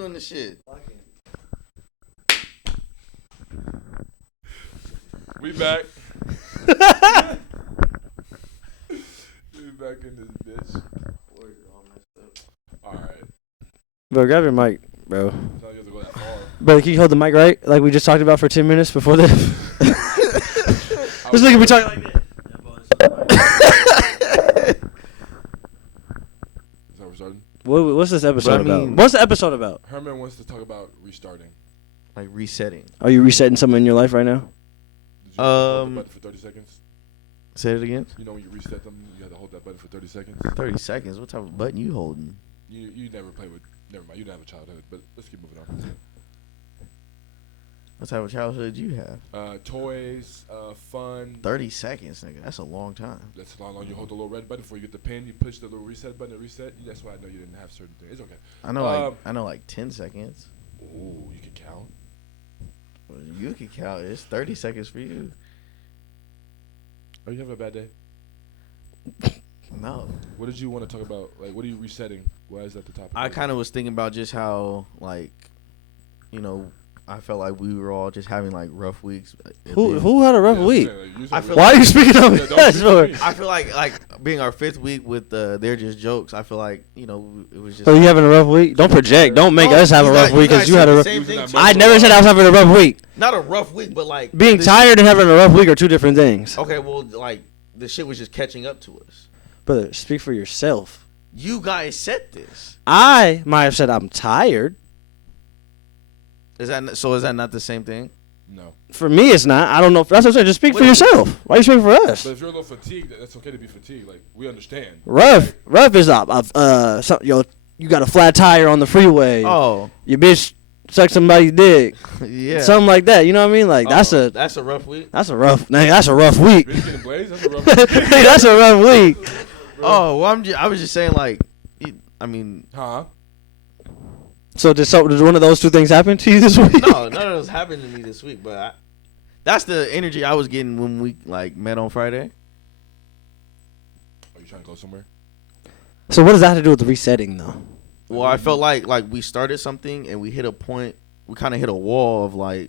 doing the shit. We back. We back in this bitch. All right. Bro, grab your mic, bro. So you have to go that far. Bro, can you hold the mic right? Like we just talked about for 10 minutes before this? This nigga be talking like this. Is that we're starting? What's this episode about? What's the episode about? Herman wants to talk about restarting. Like resetting. Are you resetting something in your life right now? Did you hold the button for 30 seconds? Say it again. You know when you reset them, you have to hold that button for 30 seconds. 30 seconds. What type of button you holding? You never play with. Never mind. You didn't have a childhood, but let's keep moving on. What type of childhood you have? Toys, fun. 30 seconds, nigga. That's a long time. That's how long you hold the little red button before you get the pin. You push the little reset button to reset. That's why I know you didn't have certain things. It's okay. I know like 10 seconds. Ooh, you can count. Well, you can count. It's 30 seconds for you. Are you having a bad day? No. What did you want to talk about? Like, what are you resetting? Why is that the topic? I kind of was thinking about just how, like, you know, I felt like we were all just having like rough weeks. Who had a rough week? Why are you speaking of me? I feel like being our 5th week with they're just jokes. I feel like, you know, it was just. So you having a rough week? Don't project. Don't make us have a rough week because you had a rough. I never said I was having a rough week. Not a rough week, but like being tired and having a rough week are two different things. Okay, well, like the shit was just catching up to us. Brother, speak for yourself. You guys said this. I might have said I'm tired. Is that not the same thing? No. For me, it's not. I don't know. That's what I'm saying. Just speak for yourself. Why are you speaking for us? But if you're a little fatigued, that's okay to be fatigued. Like, we understand. Rough is you got a flat tire on the freeway. Oh. Your bitch sucked somebody's dick. Yeah. Something like that. You know what I mean? Like that's a rough week. That's a rough week. Bitch getting blazed? That's a rough week. That's a rough week. Oh, well, I was just saying, like, I mean. Huh? So did one of those two things happen to you this week? No, none of those happened to me this week. But that's the energy I was getting when we like met on Friday. Are you trying to go somewhere? So what does that have to do with the resetting, though? Well, I felt like we started something and we hit a point. We kind of hit a wall of like.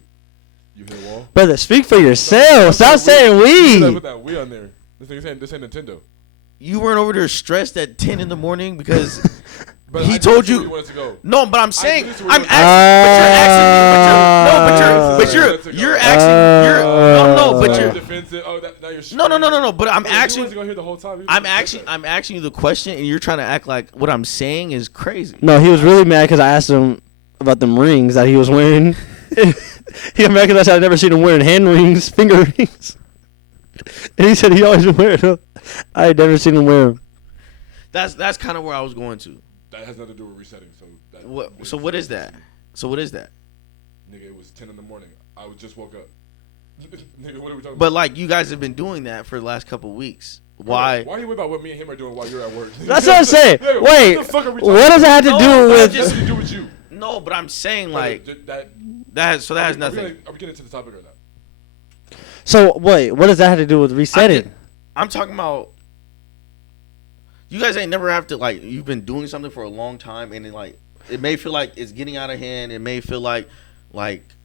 You hit a wall? Brother, speak for yourself. Stop saying we. Put that we on there. This ain't Nintendo. You weren't over there stressed at 10 in the morning because but he told you. Wanted to go. No, but I'm saying I'm asking. You're No. But I'm asking. I'm asking you the question, and you're trying to act like what I'm saying is crazy. No, he was really mad because I asked him about them rings that he was wearing. He was mad because I never seen him wearing hand rings, finger rings. And he said he always been wearing them. I had never seen him wear them. That's kind of where I was going to. That has nothing to do with resetting. So what is that? Nigga, it was 10 in the morning. I just woke up. Nigga, what are we talking about? But like you guys have been doing that for the last couple of weeks. Why? Why are you worried about what me and him are doing while you're at work? That's what I'm saying. Nigga, wait, what does that have to do with? What does it do with you? No, but I'm saying like that has nothing. Are we getting to the topic or not? So wait, what does that have to do with resetting? I'm talking about. You guys ain't never have to like. You've been doing something for a long time, and it may feel like it's getting out of hand. It may feel like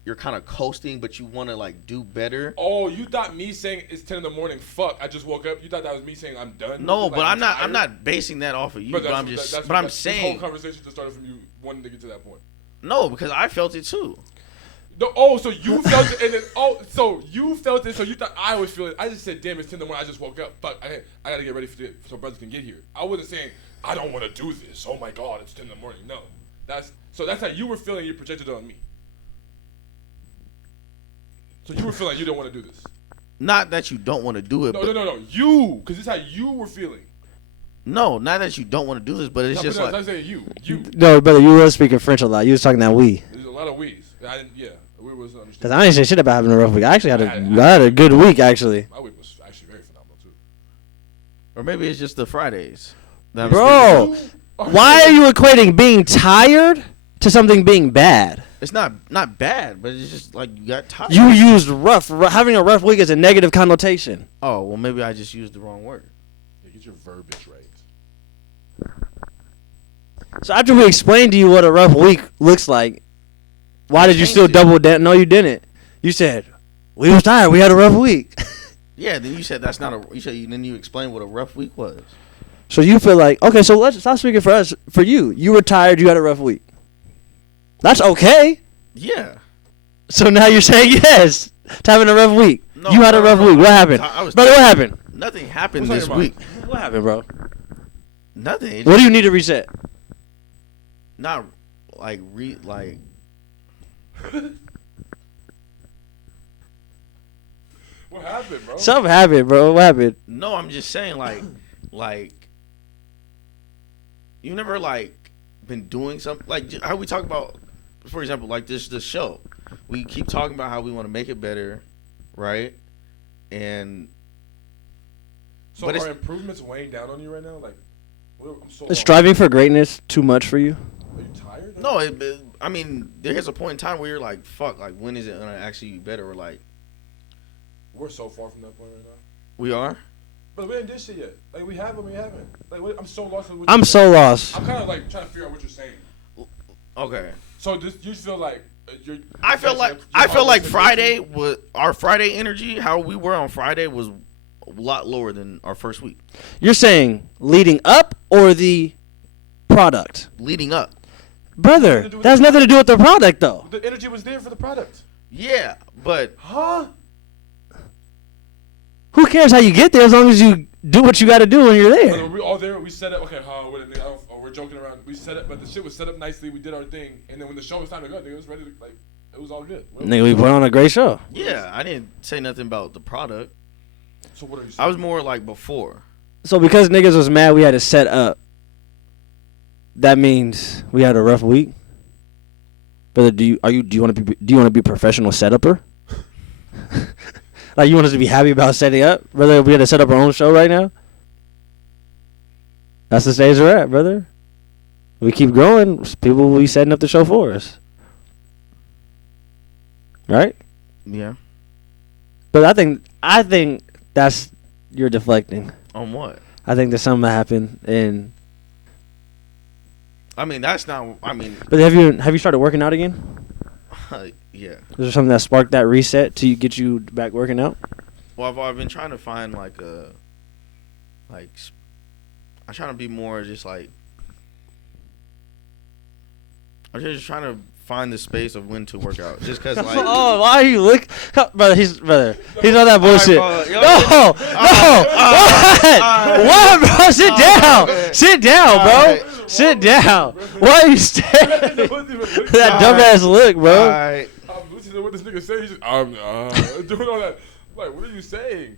you're kind of coasting, but you want to like do better. Oh, you thought me saying it's 10 in the morning? Fuck, I just woke up. You thought that was me saying I'm done? No, but I'm not. I'm not basing that off of you. But I'm just. But I'm saying. This whole conversation just started from you wanting to get to that point. No, because I felt it too. No, so you felt it, and then so you felt it, so you thought I was feeling it. I just said, damn, it's 10 in the morning. I just woke up. Fuck, I gotta get ready so brothers can get here. I wasn't saying I don't want to do this. Oh my god, it's 10 in the morning. No, that's how you were feeling. You projected it on me. So you were feeling like you didn't want to do this. Not that you don't want to do it. No. You, because this is how you were feeling. No, not that you don't want to do this, but it's just like. I'm saying you. No, brother, you were speaking French a lot. You was talking that we. There's a lot of we's. Yeah. We was understanding. Because I didn't say shit about having a rough week. I actually had a good week, actually. My week was actually very phenomenal, too. Or maybe it's just the Fridays. Bro, why are you equating being tired to something being bad? It's not bad, but it's just like you got tired. You used rough. Having a rough week is a negative connotation. Oh, well, maybe I just used the wrong word. Yeah, get your verbiage right. So after we explained to you what a rough week looks like, why did you still changed it. double down? No, you didn't. You said we was tired. We had a rough week. Yeah, then you said that's not a. You said then you explained what a rough week was. So you feel like, okay, so let's stop speaking for us. For you, you were tired. You had a rough week. That's okay. Yeah. So now you're saying yes to having a rough week. No, You had a rough week. What happened, I was brother? What happened? Nothing happened What's this on your week. What happened, bro? Nothing. It What just do you need to reset? not like like. What happened, bro? Something happened, bro. What happened? No, I'm just saying like. You never like been doing something like how we talk about, for example, like this show. We keep talking about how we want to make it better, right? And So but are improvements weighing down on you right now? Like, I'm so. Is striving for greatness too much for you? Are you tired? no, I mean, there's a point in time where you're like, fuck, like when is it gonna actually be better? Or like, We're so far from that point right now. we are. But we ain't did shit yet. Like, we have, but we haven't. Like, I'm so lost. In what I'm you're so saying. lost. I'm kind of like trying to figure out what you're saying. Okay. So you just feel like you're. I feel like Friday was our Friday energy. How we were on Friday was a lot lower than our first week. You're saying leading up or the product? Leading up. Brother, that has nothing to do with the product, though. The energy was there for the product. Yeah, but Huh? Who cares how you get there as long as you do what you got to do when you're Brother, there? we all there. We set up. Okay, we're joking around. We set up, but the shit was set up nicely. We did our thing, and then when the show was time to go, nigga, it was ready to like. It was all good. Nigga, we put on a great show. yeah, I didn't say nothing about the product. So what are you saying? I was more like before. So because niggas was mad we had to set up, that means we had a rough week. Brother, do you want to be a professional setupper? Like you want us to be happy about setting up? Brother, we had to set up our own show right now? That's the stage we're at, brother. We keep growing, people will be setting up the show for us. Right? Yeah. But I think that's you're deflecting. On what? I think there's something that happened and I mean, that's not. I mean, but have you started working out again? yeah. Is there something that sparked that reset to get you back working out? Well, I've been trying to find I'm trying to be more just like. I'm just trying to find the space of when to work out. Just because, like. Oh, why are you look, brother? He's on that bullshit. Right, No, what, bro? Sit down, sit down, bro. Sit down. Why are you staring? That dumbass look, bro. All right. I'm listening to what this nigga say. He's just doing all that. Like, what are you saying?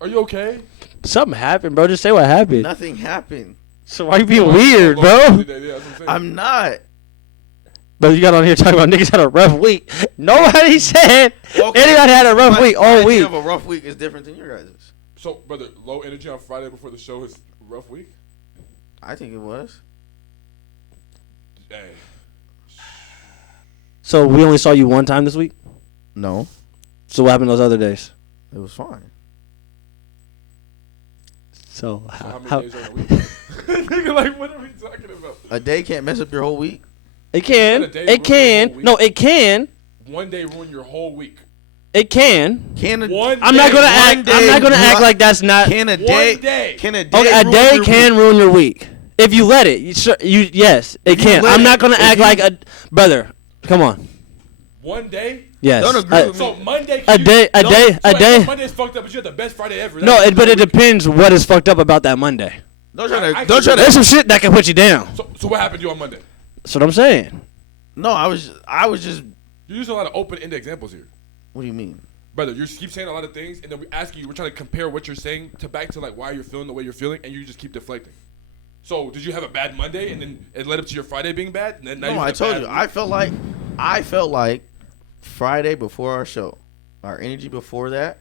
Are you okay? Something happened, bro. Just say what happened. Nothing happened. So why you being weird, bro? I'm not. But you got on here talking about niggas had a rough week. Nobody said Okay. anybody had a rough week all My week. idea of a rough week is different than your guys'. So, brother, low energy on Friday before the show is rough week? I think it was. Hey. So we only saw you one time this week? No, So what happened those other days? it was fine. So So how how many days are in a week? Nigga, like, what are we talking about? A day can't mess up your whole week. it can. A day It can. ruin the whole No, it can. One day ruin your whole week. It can. Can a One I'm not day, gonna one act. day I'm not gonna act ru- like that's not. Can a One day? day. Can a day? Okay, a ruin day your can week? ruin your week if you let it. Yes, it you can. let I'm it, not gonna if act you- like a brother. Come on. One day? Yes. Don't agree with So me. Monday. A day. A No, day. so A like, day. Monday's fucked up, but you had the best Friday ever. No, That's but it the week. depends what is fucked up about that Monday. Don't try I to. Don't try There's to. some shit that can put you down. So what happened to you on Monday? That's what I'm saying. No, I was just. You're using a lot of open-ended examples here. What do you mean? Brother, you keep saying a lot of things, and then we're asking you, we're trying to compare what you're saying to back to like why you're feeling the way you're feeling, and you just keep deflecting. So, did you have a bad Monday, and then it led up to your Friday being bad? And then now No, you I had a told bad you. week? I felt like Friday before our show, our energy before that.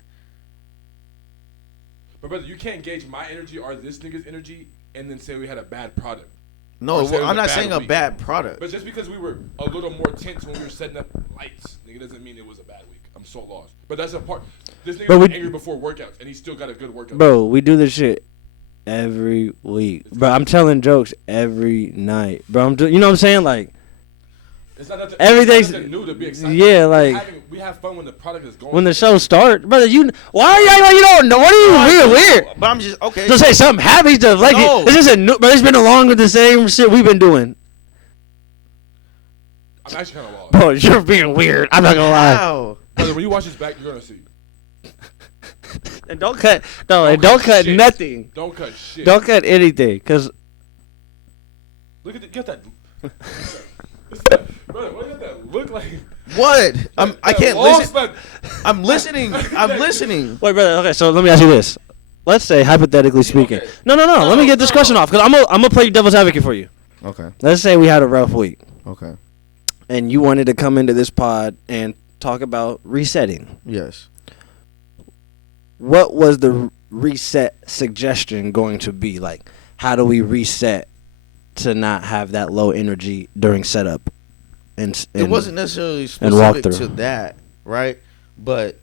But brother, you can't gauge my energy or this nigga's energy, and then say we had a bad product. No, Or say it was I'm a not bad saying a week. bad product. But just because we were a little more tense when we were setting up lights, nigga, doesn't mean it was a bad week. I'm so lost. But that's a part. This nigga But was we- angry before workouts, and he still got a good workout. Bro, we do this shit every week, bro. I'm telling jokes every night, bro. You know what I'm saying? Like, it's not nothing, everything's nothing new to be excited. Yeah, like we have fun when the product is going. When the show starts, brother. Why are you acting like you don't know? What are you weird? But I'm just okay. Just say something happy stuff. Like No. this isn't new, but it's been along with the same shit we've been doing. I'm actually kind of lost. Bro, you're being weird. I'm not gonna lie. Wow. Brother, when you watch this back, you're gonna see. And don't cut. No, and don't cut shit. nothing. Don't cut shit. Don't cut anything, cause Look at get that. Brother, what does that look like? What? I can't lost, listen. I'm listening. I'm listening. wait, brother. Okay, so let me ask you this. Let's say hypothetically speaking. Okay. No. Let me get this question off, cause I'm gonna play devil's advocate for you. Okay. Let's say we had a rough week, Okay. and you wanted to come into this pod and talk about resetting. Yes. What was the reset suggestion going to be? Like, how do we reset to not have that low energy during setup? And It wasn't necessarily and specific walkthrough. to that, right? But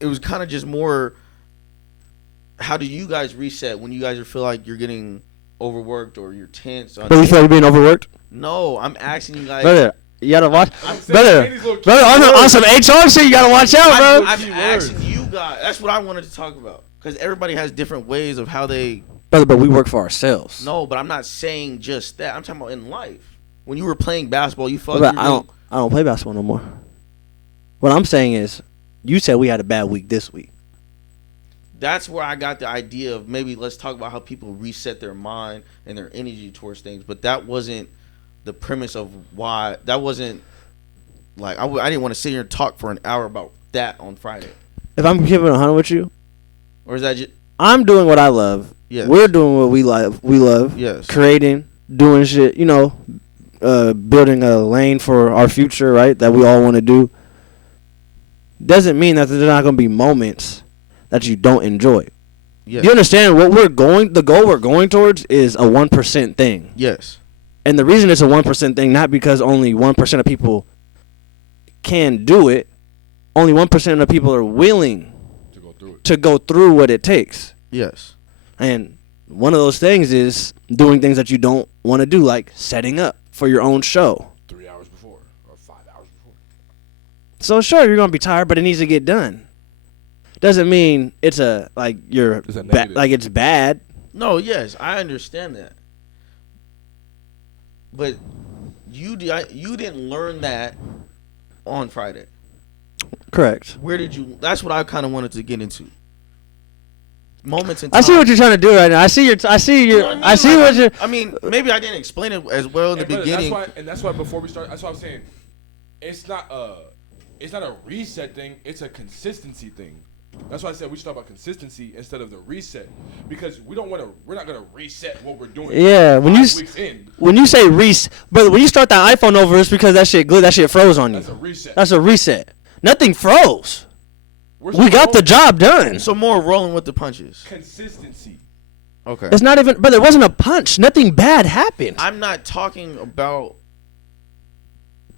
it was kind of just more. How do you guys reset when you guys feel like you're getting overworked or you're tense? But you feel like you're being overworked? No, I'm asking you guys. Brother, you gotta watch. I'm saying Brother, Andy's little on some HR shit, you gotta watch out, bro. I'm asking you guys. That's what I wanted to talk about because everybody has different ways of how they. Brother, but we work for ourselves. No, but I'm not saying just that. I'm talking about in life. When you were playing basketball, you felt But like I don't play basketball no more. What I'm saying is, you said we had a bad week this week. that's where I got the idea of maybe let's talk about how people reset their mind and their energy towards things. But that wasn't the premise of why. That wasn't like I didn't want to sit here and talk for an hour about that on Friday. If I'm keeping 100 with you, Or is that just I'm doing what I love. Yes. We're doing what we love. We love yes? creating, doing shit. You know, building a lane for our future, right? That we all want to do. Doesn't mean that there's not going to be moments that you don't enjoy. Yes. You understand what the goal we're going towards is a 1% thing. Yes. And the reason it's a 1% thing, not because only 1% of people can do it, only 1% of people are willing to go through what it takes. Yes. And one of those things is doing things that you don't want to do, like setting up for your own show. 3 hours before or 5 hours before. So sure, you're gonna be tired, but it needs to get done. Doesn't mean it's like it's bad. No. Yes, I understand that. But you didn't learn that on Friday. Correct. Where did you? That's what I kind of wanted to get into. Moments in time. I see what you're trying to do right now. I see what you're. I mean, maybe I didn't explain it as well in the beginning. That's why before we start, that's why I'm saying it's not a reset thing. It's a consistency thing. That's why I said we should talk about consistency instead of the reset, because we're not gonna reset what we're doing. Yeah, when you say reset, brother, when you start that iPhone over, it's because that shit froze on you. That's a reset. That's a reset. Nothing froze. We got the job done. So more rolling with the punches. Consistency. Okay. It's not even, but there wasn't a punch. Nothing bad happened. I'm not talking about.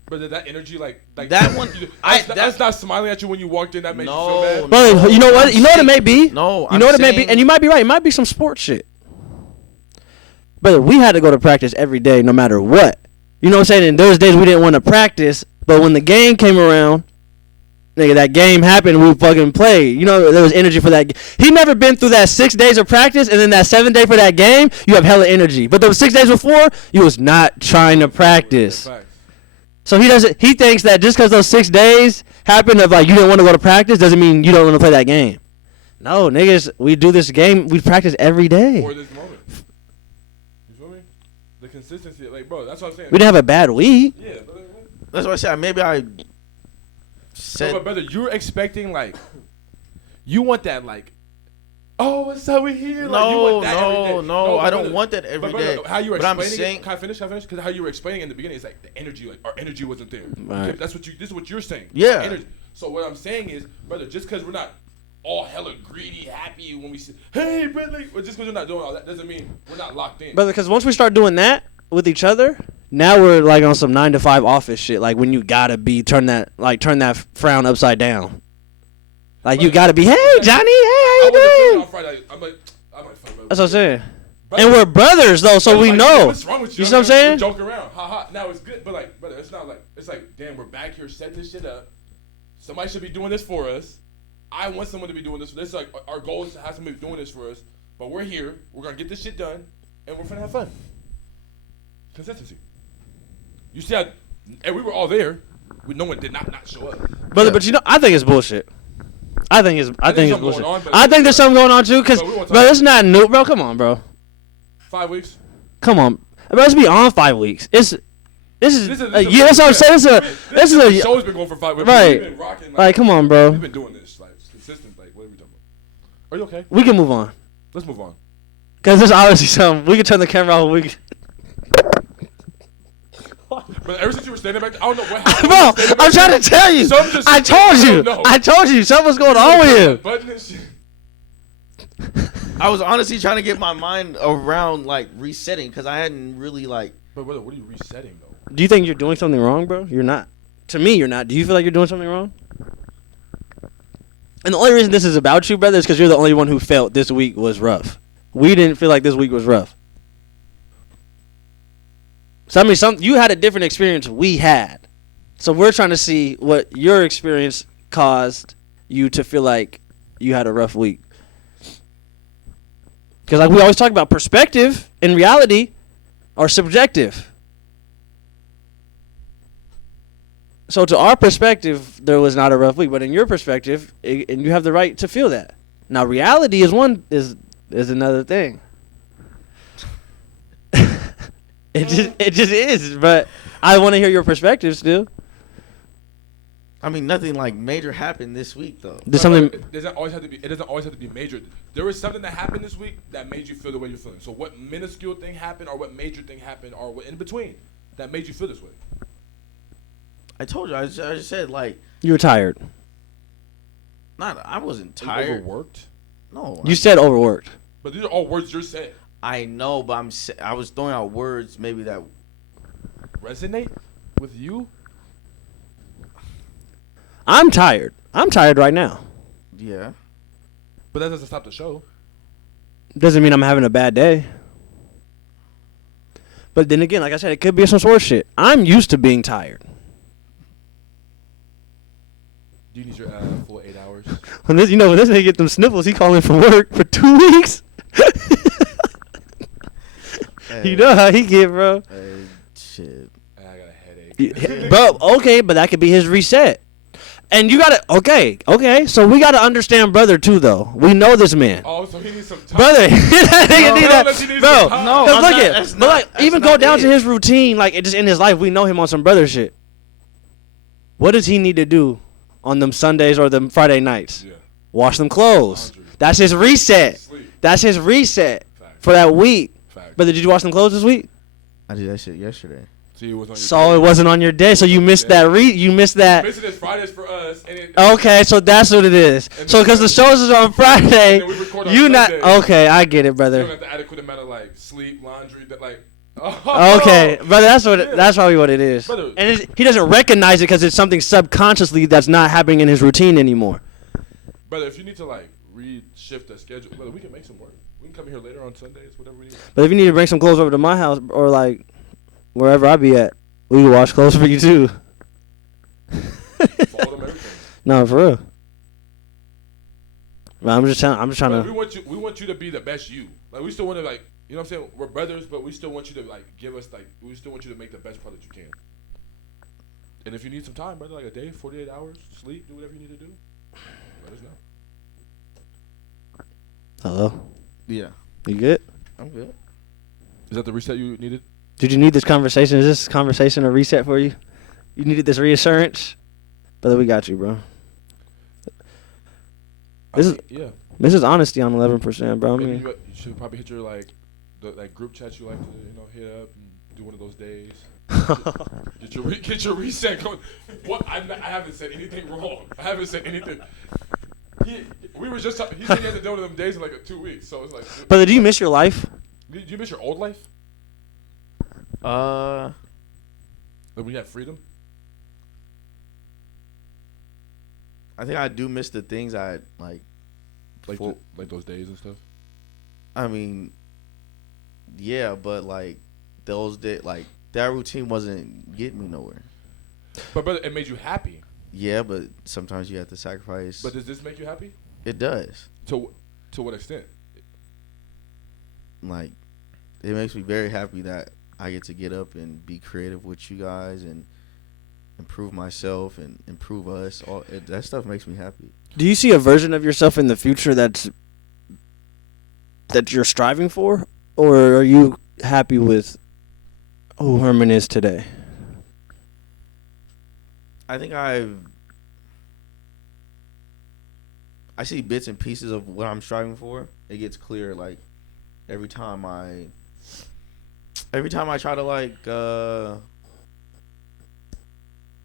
But that energy, like that one, that's not smiling at you when you walked in. That made you feel bad. Brother, you know what? You know what it may be. No, you know what it may be, and you might be right. It might be some sports shit. Brother, we had to go to practice every day, no matter what. You know what I'm saying? And those days we didn't want to practice, but when the game came around, nigga, that game happened, we fucking played. You know, there was energy for that. He never been through that 6 days of practice, and then that 7th day for that game, you have hella energy. But those 6 days before, you was not trying to practice. So he thinks that just because those 6 days happened of like you didn't want to go to practice doesn't mean you don't want to play that game. No, niggas, we do this game, we practice every day. For this moment. You feel me? The consistency, like, bro, that's what I'm saying. We didn't have a bad week. Yeah, that's what I said. Maybe I said. No, but brother, you're expecting like, you want that like, oh, what's up, we here? Like, you want that every day. No, I don't want that every day. How you were but explaining it? Can I finish? Because how you were explaining in the beginning is like the energy, like our energy wasn't there. Right. This is what you're saying. Yeah. Energy. So what I'm saying is, brother, just because we're not all hella greedy, happy when we say, hey, Bradley, or just because we're not doing all that doesn't mean we're not locked in. Brother, because once we start doing that with each other, now we're like on some 9 to 5 office shit. Like when you gotta be turn that frown upside down. Like you gotta be, hey Johnny, hey, how you I wasn't feeling doing? on Friday. I'm like, I might fight. That's what I'm saying. Brother, And we're brothers though, so we like, know. What's wrong with you? You see what I'm saying? We're joking around. Ha ha. Now it's good, but like, brother, it's not like it's like, damn, we're back here, set this shit up. Somebody should be doing this for us. I want someone to be doing this. This is like our goal is to have somebody doing this for us. But we're here. We're gonna get this shit done, and we're gonna have fun. Consistency. You see how, and we were all there. No one did not show up. Brother, but you know, I think it's bullshit. I think it's bullshit. On, I think there's something going on too, cause bro, it's not new, bro. Come on, bro. 5 weeks. Come on, bro. It's beyond 5 weeks. This is yeah. That's what I'm saying. This is a show's been going for 5 weeks. Right. We've been rocking, like, come on, bro. We've been doing this like consistent. Like, what are we talking about? Are you okay? We can move on. Let's move on. Cause there's obviously something. We can turn the camera off. We can. But ever since you were standing back there, I don't know what happened. Bro, I'm trying to tell you. I told you something's going on with you. I was honestly trying to get my mind around like resetting because I hadn't really like. But what are you resetting though? Do you think you're doing something wrong, bro? You're not. To me, you're not. Do you feel like you're doing something wrong? And the only reason this is about you, brother, is because you're the only one who felt this week was rough. We didn't feel like this week was rough. So I mean, you had a different experience we had. So we're trying to see what your experience caused you to feel like you had a rough week. Because like we always talk about, perspective and reality are subjective. So to our perspective, there was not a rough week, but in your perspective, and you have the right to feel that. Now reality is another thing. It just is, but I want to hear your perspective still. I mean, nothing like major happened this week though. There's something. It doesn't always have to be major. There was something that happened this week that made you feel the way you're feeling. So what minuscule thing happened, or what major thing happened, or what in between that made you feel this way? I told you. I just said like You were tired. I wasn't tired. Overworked? No. You said overworked. But these are all words you're saying. I know, but I was throwing out words maybe that resonate with you. I'm tired. I'm tired right now. Yeah. But that doesn't stop the show. Doesn't mean I'm having a bad day. But then again, like I said, it could be some sort of shit. I'm used to being tired. Do you need your full 8 hours? When this nigga get them sniffles, he calling for work for 2 weeks. Hey, you know how he get, bro. Shit. I got a headache. Bro, okay, but that could be his reset. And you gotta, okay, so we gotta understand brother too, though. We know this man. Oh, so he needs some time. Brother, that nigga need that. Bro, no, look at, but like, even go down to his routine, like, just in his life, we know him on some brother shit. What does he need to do on them Sundays or them Friday nights? Yeah. Wash them clothes. Laundry. That's his reset. Sleep. That's his reset Fact. for that week. Fact. But did you wash them clothes this week? I did that shit yesterday. See, it was on your So day. it wasn't on your day, so you missed that. You missed that. Missing this Fridays for us. And it, Okay, so that's what it is. So because the shows is on Friday, and we record on you not Sunday. okay. I get it, You don't brother. have the adequate amount of like sleep, laundry, that like. Okay, brother. That's probably what it is. Brother. And he doesn't recognize it because it's something subconsciously that's not happening in his routine anymore. Brother, if you need to like shift the schedule, brother, we can make some work. We can come here later on Sundays, whatever we need. But if you need to bring some clothes over to my house or like wherever I be at, we can wash clothes for you too. Fold them, everything. No, for real. But I'm just trying Brother, to. we want you to be the best you. Like we still want to like, you know what I'm saying? We're brothers, but we still want you to like give us like, we still want you to make the best product you can. And if you need some time, brother, like a day, 48 hours, sleep, do whatever you need to do. Let us know. Hello. Yeah. You good? I'm good. Is that the reset you needed? Did you need this conversation? Is this conversation a reset for you? You needed this reassurance? Brother, we got you, bro. This is honesty on 11%, bro. I Maybe mean, you should probably hit your like group chat you like to hit up and do one of those days. Get your reset going. What? I haven't said anything wrong. I haven't said anything. We were just he said he had to do one of them days in like 2 weeks. So it's like. brother, do you miss your life? Did you miss your old life? Uh, When we had freedom. I think I do miss the things I like. Like those days and stuff. I mean, yeah, but like those days, like that routine wasn't getting me nowhere. But brother, it made you happy. Yeah, but sometimes you have to sacrifice. But does this make you happy? It does. To what extent? Like, it makes me very happy that I get to get up and be creative with you guys and improve myself and improve us. That stuff makes me happy. Do you see a version of yourself in the future that you're striving for, or are you happy with who Herman is today? I think I see bits and pieces of what I'm striving for. It gets clear like every time I try to like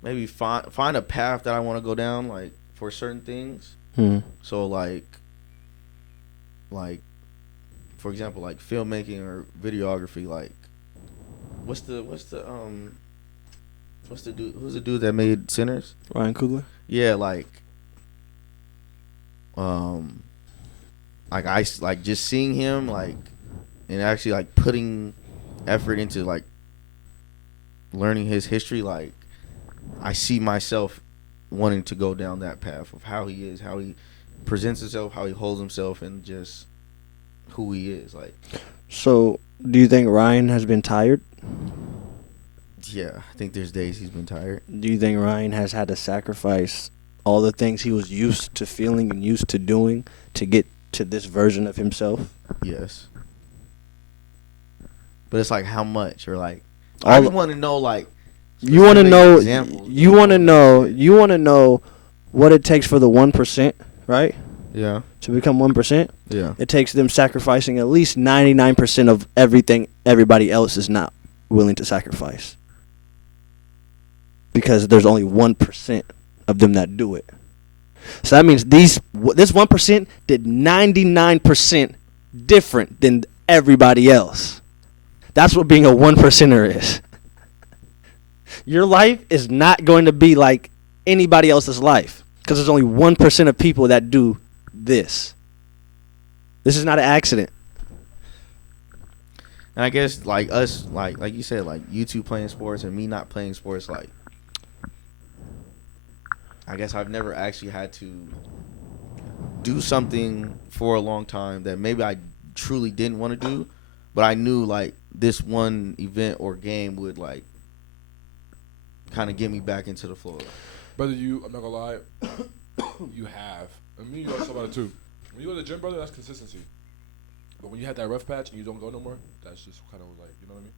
maybe find a path that I want to go down like for certain things. So like for example, like filmmaking or videography, like what's the dude, who's the dude that made Sinners? Ryan Coogler? Yeah, like I like just seeing him like and actually like putting effort into like learning his history, like I see myself wanting to go down that path of how he is, how he presents himself, how he holds himself, and just who he is. Like, so do you think Ryan has been tired? Yeah, I think there's days he's been tired. Do you think Ryan has had to sacrifice all the things he was used to feeling and used to doing to get to this version of himself? Yes. But it's like how much, or like I want to know like you want to know you want to know what it takes for the 1%, right? Yeah. To become 1%. Yeah. It takes them sacrificing at least 99% of everything everybody else is not willing to sacrifice. Because there's only 1% of them that do it. So that means this 1% did 99% different than everybody else. That's what being a 1%er is. Your life is not going to be like anybody else's life because there's only 1% of people that do this. This is not an accident. And I guess like us, like you said, like you two playing sports and me not playing sports, like I guess I've never actually had to do something for a long time that maybe I truly didn't want to do, but I knew like this one event or game would like kind of get me back into the flow. Brother, I'm not gonna lie, you have. And me, you talk about it too. When you go to the gym, brother, that's consistency. But when you had that rough patch and you don't go no more, that's just kind of like, you know what I mean?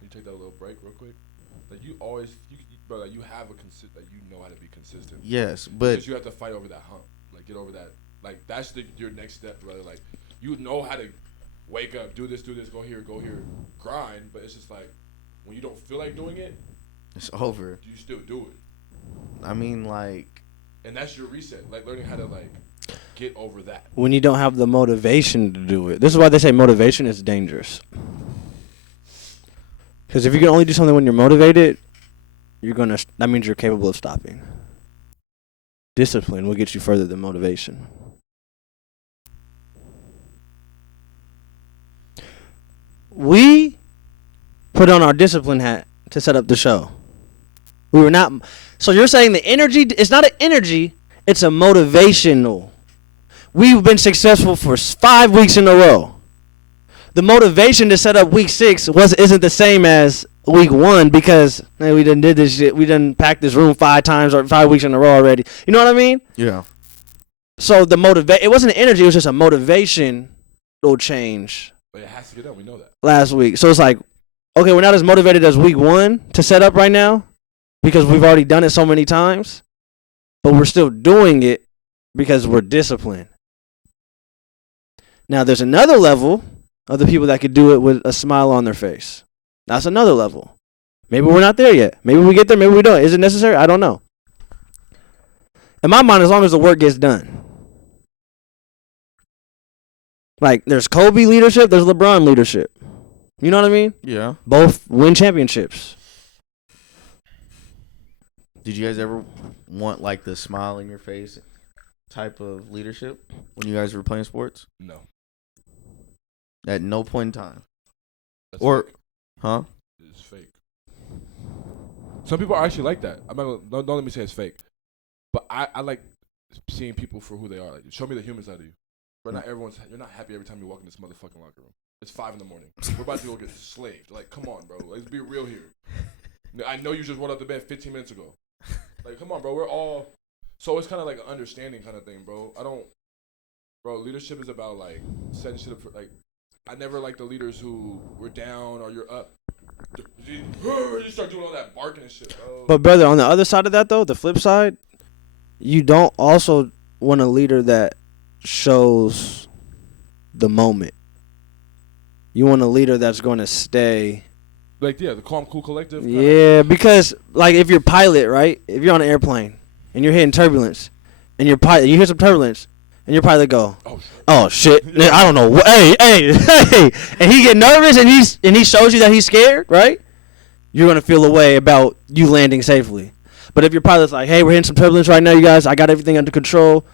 You take that little break real quick. Like you always, brother, you have like you know how to be consistent. Yes, but because you have to fight over that hump, like get over that. Like that's your next step, brother. Like you know how to wake up, do this, go here, grind. But it's just like when you don't feel like doing it, it's over. You still do it. I mean, like, and that's your reset. Like learning how to like get over that. When you don't have the motivation to do it, this is why they say motivation is dangerous. Because if you can only do something when you're motivated, that means you're capable of stopping. Discipline will get you further than motivation. We put on our discipline hat to set up the show. We were not. So you're saying the energy, it's not an energy, it's a motivational. We've been successful for 5 weeks in a row. The motivation to set up week 6 isn't the same as week 1 because we done did this shit. We done packed this room 5 times or 5 weeks in a row already. You know what I mean? Yeah. So it wasn't an energy, it was just a motivation change. But it has to get done, we know that. Last week. So it's like, okay, we're not as motivated as week 1 to set up right now because we've already done it so many times. But we're still doing it because we're disciplined. Now there's another level of the people that could do it with a smile on their face. That's another level. Maybe we're not there yet. Maybe we get there, maybe we don't. Is it necessary? I don't know. In my mind, as long as the work gets done. Like, there's Kobe leadership, there's LeBron leadership. You know what I mean? Yeah. Both win championships. Did you guys ever want, like, the smile in your face type of leadership when you guys were playing sports? No. At no point in time. That's Or, fake. huh? It's fake. Some people are actually like that. I'm not gonna, don't let me say it's fake. But I like seeing people for who they are. Like, show me the human side of you. But not everyone's. You're not happy every time you walk in this motherfucking locker room. It's 5 a.m. We're about to go get slaved. Like, come on, bro. Let's be real here. I know you just rolled out the bed 15 minutes ago. Like, come on, bro. We're all. So it's kind of like an understanding kind of thing, bro. Bro, leadership is about like setting shit up for like. I never like the leaders who were down or you're up. You start doing all that barking and shit, bro. But brother, on the other side of that though, the flip side, you don't also want a leader that shows the moment. You want a leader that's going to stay. Like, yeah, the calm, cool collective. Yeah, because like if you're pilot, right? If you're on an airplane and you're hitting turbulence, and you hear some turbulence, and your pilot go, "Oh shit, I don't know, hey, and he get nervous and he shows you that he's scared, right? You're gonna feel a way about you landing safely. But if your pilot's like, "Hey, we're hitting some turbulence right now, you guys. I got everything under control.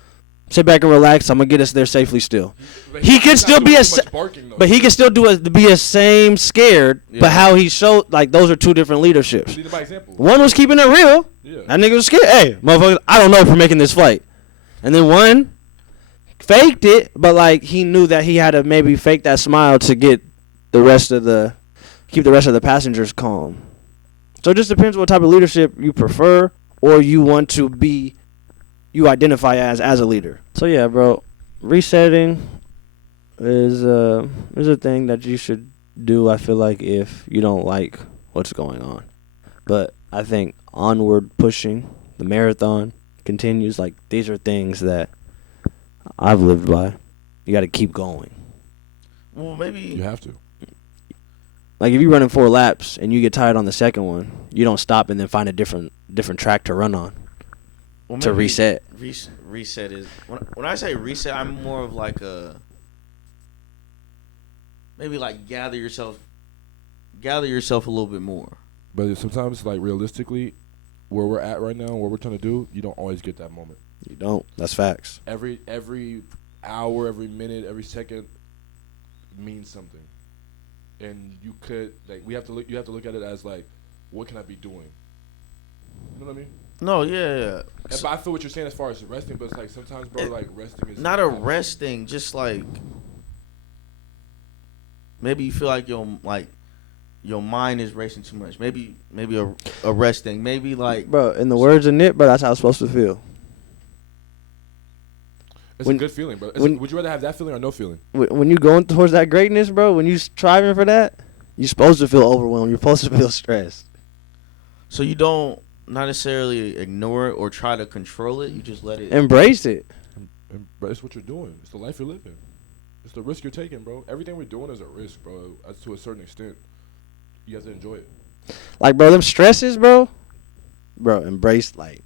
Sit back and relax. I'm gonna get us there safely still." He can still be but he can still be a same scared. Yeah. But how he showed, like, those are two different leaderships. One was keeping it real. Yeah. That nigga was scared. Hey, motherfucker, I don't know if we're making this flight. And then one faked it, but like he knew that he had to maybe fake that smile to get keep the rest of the passengers calm. So it just depends what type of leadership you prefer or you want to be. You identify as a leader. So yeah, bro, resetting is a thing that you should do. I feel like if you don't like what's going on, but I think onward pushing, the marathon continues. Like, these are things that I've lived by. You got to keep going. Well, maybe you have to. Like, if you're running 4 laps and you get tired on the second one, you don't stop and then find a different track to run on. Well, to reset. Reset is when I say reset, I'm more of like maybe like gather yourself a little bit more. But sometimes, like, realistically, where we're at right now, what we're trying to do, you don't always get that moment. You don't. That's facts. Every hour, every minute, every second means something, and you could you have to look at it as like, what can I be doing? You know what I mean? No, yeah. But I feel what you're saying as far as resting, but it's like sometimes, bro, like resting is not a resting, just like maybe you feel like your mind is racing too much. Maybe a resting. Maybe like, bro, in the words of Nip, bro, that's how it's supposed to feel. It's a good feeling, bro. Would you rather have that feeling or no feeling? When you're going towards that greatness, bro, when you're striving for that, you're supposed to feel overwhelmed. You're supposed to feel stressed. So you don't not necessarily ignore it or try to control it. You just let it. Embrace it. Embrace what you're doing. It's the life you're living. It's the risk you're taking, bro. Everything we're doing is a risk, bro. To a certain extent, you have to enjoy it. Like, bro, them stresses, bro, embrace, like.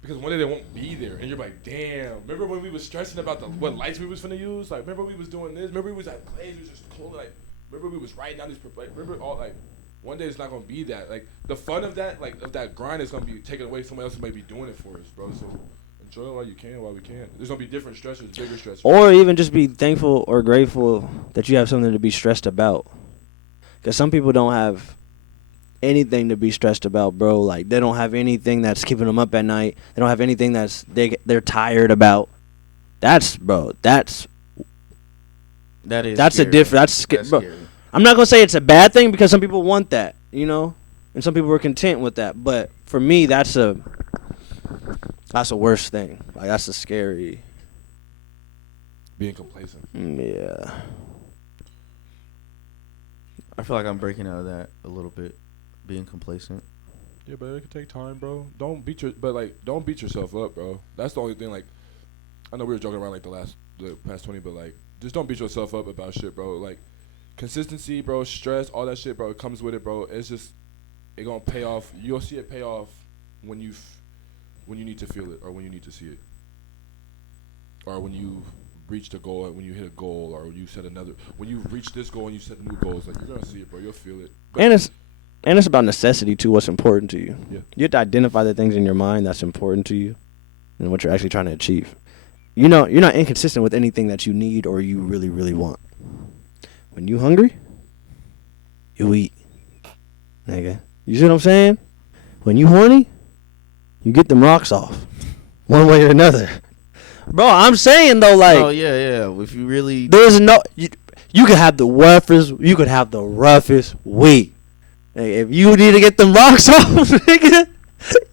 Because one day they won't be there, and you're like, damn. Remember when we was stressing about what lights we was finna use? Like, remember we was doing this? Remember we was at plays, we was just cold. Like, remember we was writing down these. Like, remember all like. One day it's not gonna be that. Like, the fun of that, like, of that grind is gonna be taken away. Somebody else might be doing it for us, bro. So enjoy it while you can, while we can. There's gonna be different stressors, bigger stressors. Or even just be thankful or grateful that you have something to be stressed about. Because some people don't have anything to be stressed about, bro. Like, they don't have anything that's keeping them up at night. They don't have anything they're tired about. That's scary. Scary. I'm not gonna say it's a bad thing because some people want that, you know, and some people are content with that. But for me, that's a worse thing. Like, that's a scary. Being complacent. Yeah. I feel like I'm breaking out of that a little bit, being complacent. Yeah, but it could take time, bro. Don't beat yourself up, bro. That's the only thing. Like, I know we were joking around like the past 20, but like, just don't beat yourself up about shit, bro. Like, consistency, bro, stress, all that shit, bro, it comes with it, bro. It's just, it gonna pay off. You'll see it pay off when you need to feel it, or when you need to see it, or when you reach the goal, when you hit a goal, or you set another. When you reach this goal and you set new goals, like, you're gonna see it, bro. You'll feel it. But and it's about necessity too. What's important to you? Yeah. You have to identify the things in your mind that's important to you, than what you're actually trying to achieve. You know, you're not inconsistent with anything that you need or you really, really want. When you hungry, you eat. Nigga. You see what I'm saying? When you horny, you get them rocks off. One way or another. Bro, I'm saying though, like, oh yeah. If you really, there's no you could have the roughest week. Like, if you need to get them rocks off, nigga,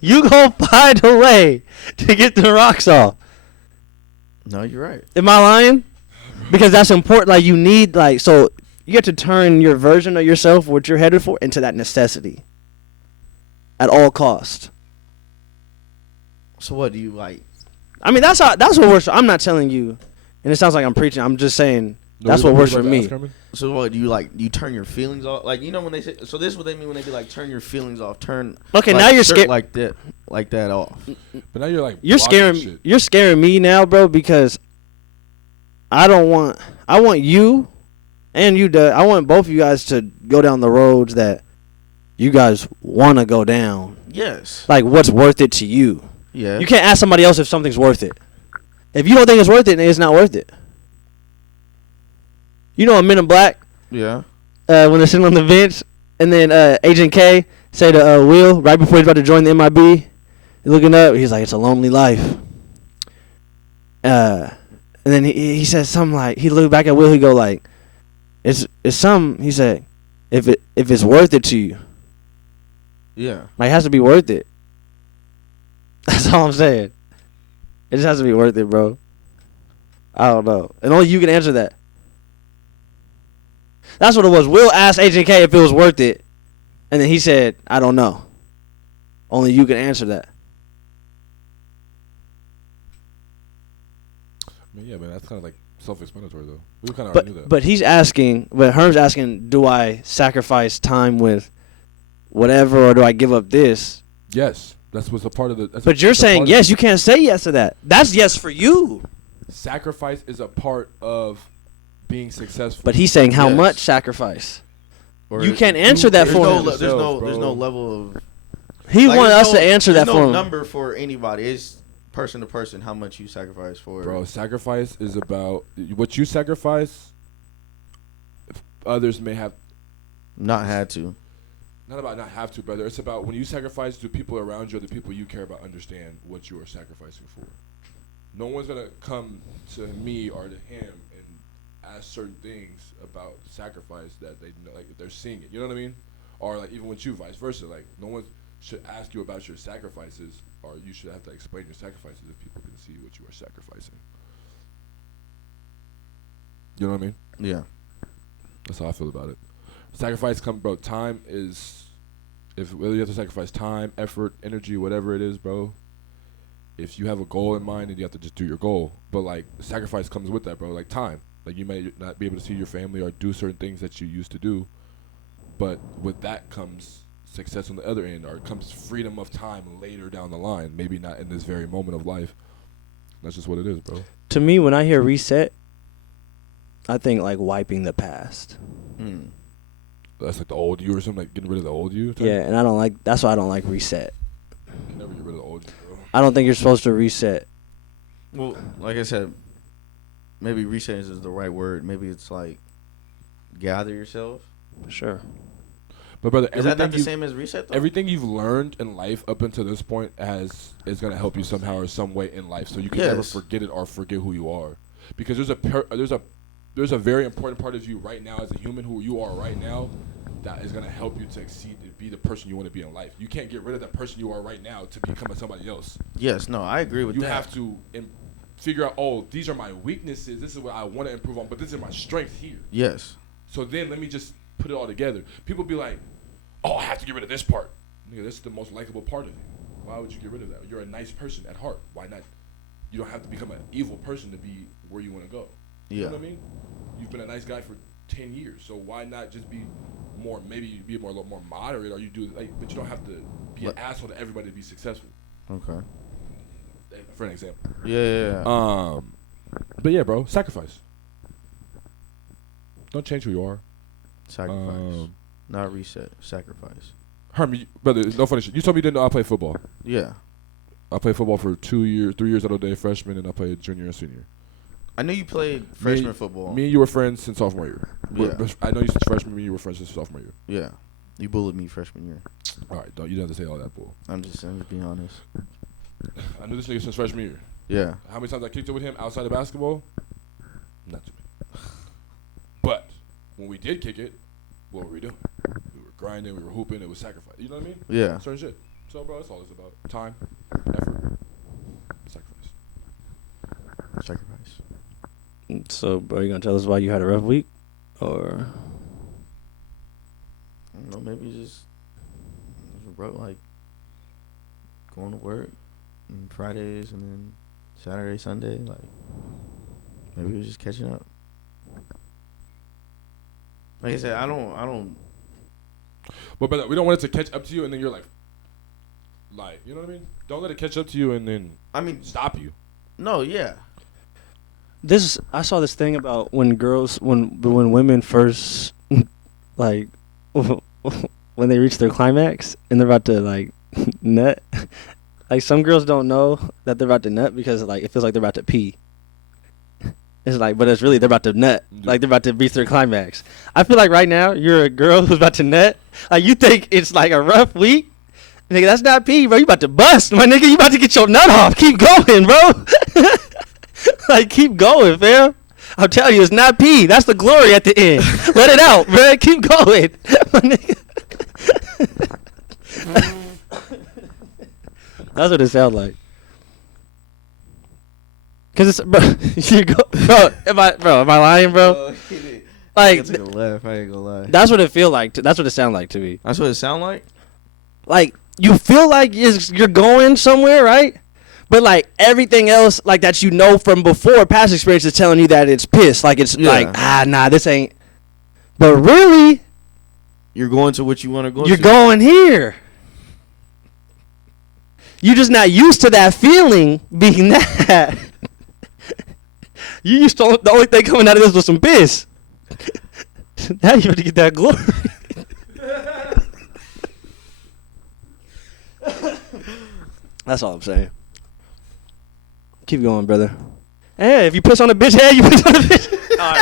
you gonna find a way to get the rocks off. no, you're right. Am I lying? Because that's important. Like, you need, like, so you have to turn your version of yourself, what you're headed for, into that necessity at all cost. So what do you like? I mean, that's what works. I'm not telling you, and it sounds like I'm preaching. I'm just saying that's what works for me. So what do you like? You turn your feelings off, like, you know, when they say. So this is what they mean when they be like, turn your feelings off. Turn. Okay, like, now you're shirt scared like that off. But now you're like you're scaring shit. you're scaring me now, bro, because I want you and you, Doug. I want both of you guys to go down the roads that you guys want to go down. Yes. Like, what's worth it to you? Yeah. You can't ask somebody else if something's worth it. If you don't think it's worth it, then it's not worth it. You know, in Men in Black, Yeah. when they're sitting on the bench, and then Agent K say to Will right before he's about to join the MIB, he's looking up. He's like, "It's a lonely life." And then he says something like, he looked back at Will. He go like, "It's some." He said, "If it's worth it to you, Yeah. like, it has to be worth it." That's all I'm saying. It just has to be worth it, bro. I don't know, and only you can answer that. That's what it was. Will asked Agent K if it was worth it, and then he said, "I don't know." Only you can answer that. I mean, yeah, man, that's kind of like self-explanatory, though. We kind of already knew that. But he's asking, but Herm's asking, do I sacrifice time with whatever, or do I give up this? Yes, that's what's a part of the. But you're saying yes. You can't say yes to that. That's yes for you. Sacrifice is a part of being successful. But he's saying how Yes. much sacrifice. Or You can't answer that there's for no, him. There's no Yourself, level of. He like, wanted there's us no- to answer that there's for no him. number for anybody. It's person to person how much you sacrifice for. Bro, sacrifice is about what you sacrifice. If others may have. Not had to. Not about not have to, brother. It's about when you sacrifice, do people around you or the people you care about understand what you are sacrificing for? No one's going to come to me or to him and ask certain things about sacrifice that they know, like, they're seeing it. You know what I mean? Or like even with you, vice versa. Like, no one should ask you about your sacrifices, or you should have to explain your sacrifices if people can see what you are sacrificing. You know what I mean? Yeah. That's how I feel about it. Sacrifice bro. Time is, whether you have to sacrifice time, effort, energy, whatever it is, bro. If you have a goal in mind, then you have to just do your goal. But like, sacrifice comes with that, bro. Like time. Like, you may not be able to see your family or do certain things that you used to do, but with that comes success on the other end, or comes freedom of time later down the line. Maybe not in this very moment of life. That's just what it is, bro. To me, when I hear reset, I think like wiping the past. Mm. That's like the old you or something, like getting rid of the old you. Yeah, and I don't like. That's why I don't like reset. You can never get rid of the old you, bro. I don't think you're supposed to reset. Well, like I said, maybe reset is the right word. Maybe it's like gather yourself. Sure. But brother, Is that not the same as reset, though? everything you've learned in life up until this point is gonna help you somehow or some way in life, so you can never Yes. forget it or forget who you are. Because there's a very important part of you right now as a human, who you are right now, that is gonna help you to exceed and be the person you want to be in life. You can't get rid of the person you are right now to become somebody else. Yes, no, I agree with You that. have to figure out, oh, these are my weaknesses. This is what I want to improve on, but this is my strength here. Yes. So then let me just put it all together. People be like, oh, I have to get rid of this part. Nigga, this is the most likable part of you. Why would you get rid of that? You're a nice person at heart. Why not? You don't have to become an evil person to be where you want to go. You know what I mean? You've been a nice guy for 10 years, so why not just be more, maybe be more, a little more moderate, or you do, like, but you don't have to be an asshole to everybody to be successful. Okay. For an example. Yeah. But yeah, bro, sacrifice. Don't change who you are. Sacrifice. Not reset. Sacrifice. Herman, brother, no funny shit. You told me you didn't know I play football. Yeah. I played football for 2 years, 3 years out of the day, freshman, and I played junior and senior. I knew you played freshman football. Me and you were friends since sophomore year. Yeah. I know you since freshman. Me and you were friends since sophomore year. Yeah. You bullied me freshman year. All right, you don't have to say all that, bull. I'm just being honest. I knew this nigga since freshman year. Yeah. How many times I kicked it with him outside of basketball? Not too many. But when we did kick it, what were we doing? We were grinding, we were hooping, it was sacrifice. You know what I mean? Yeah. Certain shit. So, bro, that's all it's about. Time, effort, sacrifice. Sacrifice. So, bro, you gonna tell us why you had a rough week, or? I don't know. Maybe just wrote like going to work on Fridays and then Saturday, Sunday. Like maybe it was just catching up. Like I said, I don't. But brother, we don't want it to catch up to you, and then you're like, you know what I mean? Don't let it catch up to you, and then stop you. No, yeah. I saw this thing about when women first like when they reach their climax and they're about to like nut. Like some girls don't know that they're about to nut because like it feels like they're about to pee. It's like, but it's really they're about to nut. Like they're about to reach their climax. I feel like right now you're a girl who's about to nut. Like you think it's like a rough week. Nigga, that's not pee, bro. You about to bust, my nigga. You about to get your nut off. Keep going, bro. Like keep going, fam. I'm telling you, it's not pee. That's the glory at the end. Let it out, man. Keep going, my nigga. That's what it sounds like. Cause it's bro, Am I lying, bro? Like, I took a laugh. I ain't gonna lie. That's what it feel like. That's what it sound like to me. That's what it sound like. Like you feel like you're going somewhere, right? But like everything else, like that you know from before, past experience is telling you that it's piss. Like it's like nah, this ain't. But really, you're going to what you want to go. You're going here. You're just not used to that feeling being that. You used to the only thing coming out of this was some piss. Now you have to get that glory. That's all I'm saying. Keep going, brother. Hey, if you piss on a bitch head, you piss on a bitch. No.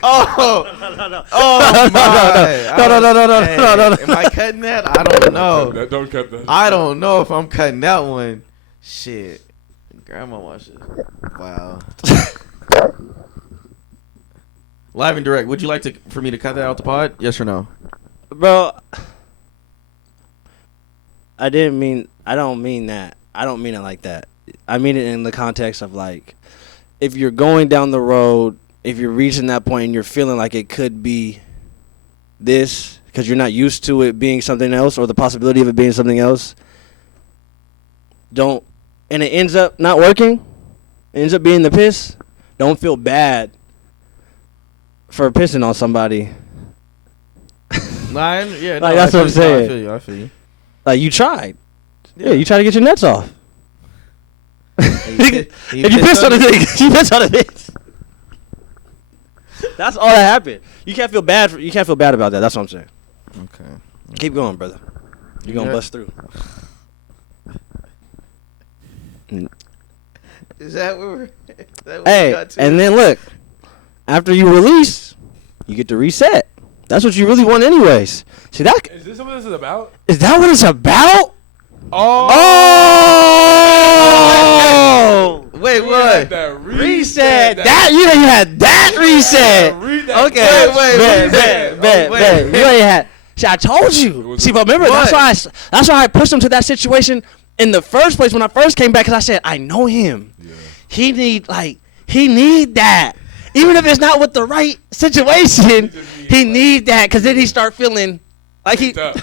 No. Am I cutting that? I don't know. Don't cut that. I don't know if I'm cutting that one. Shit. Grandma watches. Wow. Live and direct. Would you like for me to cut that out the pod? Yes or no? Bro, I don't mean that. I don't mean it like that. I mean it in the context of like, if you're going down the road, if you're reaching that point and you're feeling like it could be this because you're not used to it being something else or the possibility of it being something else, and it ends up not working, it ends up being the piss, don't feel bad for pissing on somebody. Yeah, like that's what I'm saying. I feel you. Like you tried. Yeah, you tried to get your nuts off. If you pissed on a nigga, you pissed on a bitch. That's all that happened. You can't feel bad about that. That's what I'm saying. Okay. Keep going, brother. You're gonna bust through. Is that what Hey, and then look, after you release, you get to reset. That's what you really want, anyways. See that? Is this what this is about? Is that what it's about? Oh! Wait, what? Reset. That you had that reset. Okay. Wait. You ain't had. See, I told you. See, but remember, that's why I pushed him to that situation in the first place when I first came back, because I said I know him. Yeah. He need that. Even if it's not with the right situation, he need that, because then he start feeling like he. That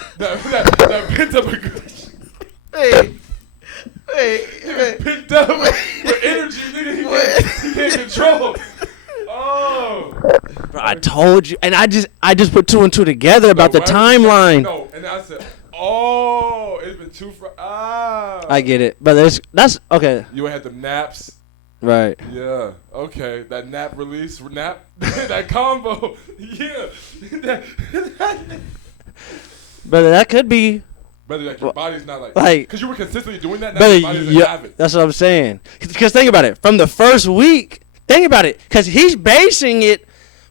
pent up aggression. Hey. Picked up with energy, nigga. He can't control. Oh. Bro, I told you, and I just put two and two together about the timeline. No, and I said, oh, it's been too I get it, but that's okay. You ain't had the naps. Right. Yeah. Okay. That nap release, that combo. Yeah. But that could be Brother, like your body's not like because you were consistently doing that. Now Brother, your body doesn't have it. that's what I'm saying. Because think about it. From the first week, think about it. Because he's basing it.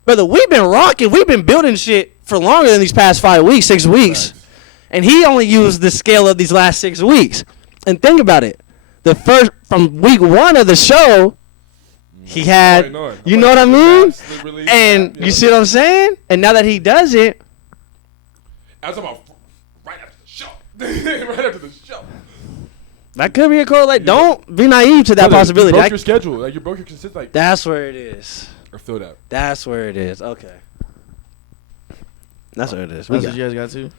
Brother, we've been rocking. We've been building shit for longer than these past 5 weeks, 6 weeks. Right. And he only used the scale of these last 6 weeks. And think about it. From week 1 of the show, he had, you know what I mean? And you see what I'm saying? And now that he does it. I was talking about right after the show. Right after the show. That could be a correlate. Don't be naive to that possibility. You broke your schedule. Like you broke your consistent. Like that's where it is. I feel that. That's where it is. Okay. That's where it is. That's what you guys got to?